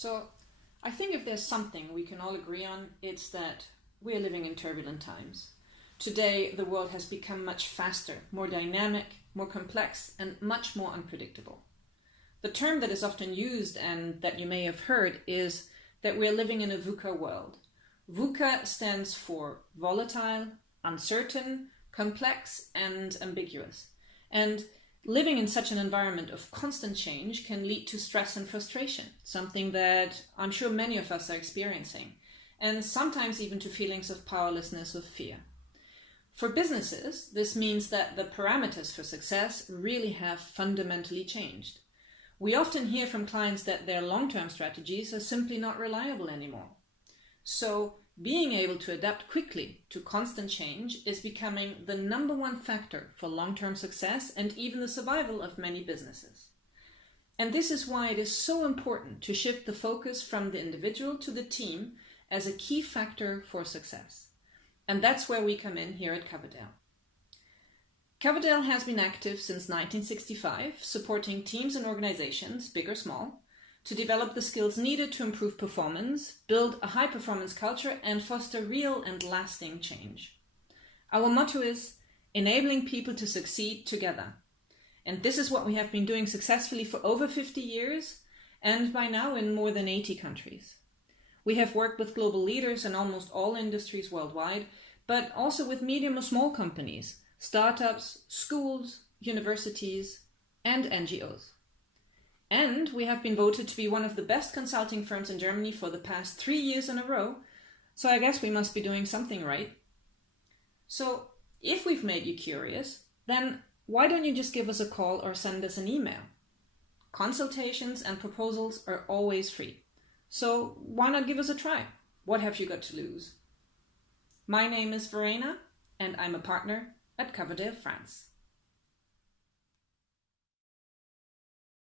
So I think if there's something we can all agree on, it's that we're living in turbulent times. Today, the world has become much faster, more dynamic, more complex, and much more unpredictable. The term that is often used and that you may have heard is that we're living in a VUCA world. VUCA stands for volatile, uncertain, complex, and ambiguous. And living in such an environment of constant change can lead to stress and frustration, something that I'm sure many of us are experiencing, and sometimes even to feelings of powerlessness or fear. For businesses, this means that the parameters for success really have fundamentally changed. We often hear from clients that their long-term strategies are simply not reliable anymore. So, being able to adapt quickly to constant change is becoming the number one factor for long-term success and even the survival of many businesses. And this is why it is so important to shift the focus from the individual to the team as a key factor for success. And that's where we come in here at Coverdale. Coverdale has been active since 1965, supporting teams and organizations, big or small, to develop the skills needed to improve performance, build a high-performance culture, and foster real and lasting change. Our motto is enabling people to succeed together. And this is what we have been doing successfully for over 50 years, and by now in more than 80 countries. We have worked with global leaders in almost all industries worldwide, but also with medium or small companies, startups, schools, universities, and NGOs. And we have been voted to be one of the best consulting firms in Germany for the past 3 years in a row, so I guess we must be doing something right. So, if we've made you curious, then why don't you just give us a call or send us an email? Consultations and proposals are always free. So why not give us a try? What have you got to lose? My name is Verena, and I'm a partner at Coverdale France.